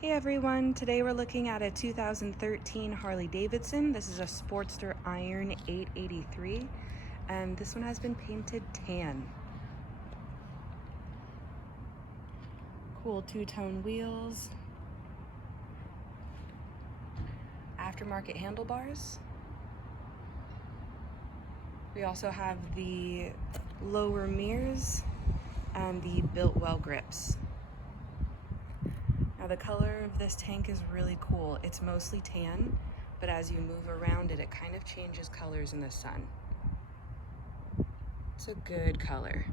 Hey everyone, today we're looking at a 2013 Harley Davidson. This is a Sportster Iron 883, and this one has been painted tan. Cool two-tone wheels, aftermarket handlebars. We also have the lower mirrors and the built well grips. Now the color of this tank is really cool. It's mostly tan, but as you move around it, it kind of changes colors in the sun. It's a good color.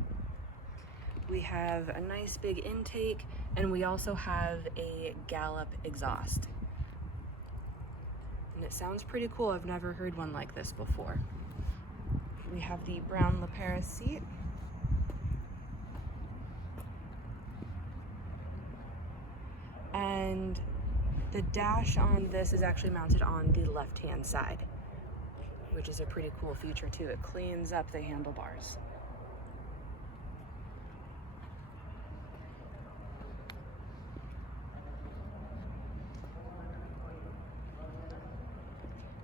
We have a nice big intake, and we also have a gallop exhaust. And it sounds pretty cool. I've never heard one like this before. We have the brown lapel seat. And the dash on this is actually mounted on the left-hand side, which is a pretty cool feature too. It cleans up the handlebars.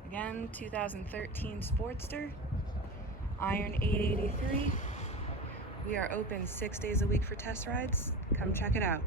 Again, 2013 Sportster, Iron 883. We are open 6 days a week for test rides. Come check it out.